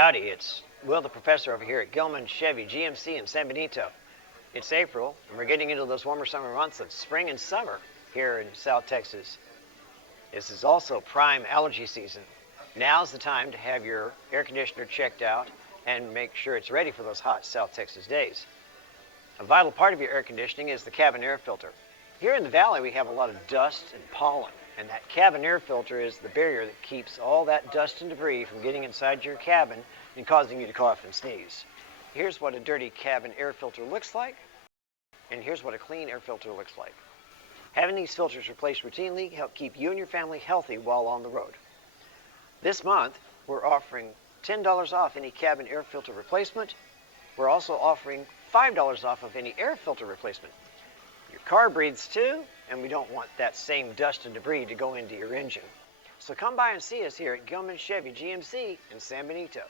Howdy, it's Will the Professor over here at Gillman, Chevy, GMC in San Benito. It's April, and we're getting into those warmer summer months of spring and summer here in South Texas. This is also prime allergy season. Now's the time to have your air conditioner checked out and make sure it's ready for those hot South Texas days. A vital part of your air conditioning is the cabin air filter. Here in the valley, we have a lot of dust and pollen, and that cabin air filter is the barrier that keeps all that dust and debris from getting inside your cabin and causing you to cough and sneeze. Here's what a dirty cabin air filter looks like, and here's what a clean air filter looks like. Having these filters replaced routinely help keep you and your family healthy while on the road. This month, we're offering $10 off any cabin air filter replacement. We're also offering $5 off of any air filter replacement. Your car breathes too, and we don't want that same dust and debris to go into your engine. So come by and see us here at Gillman Chevy GMC in San Benito.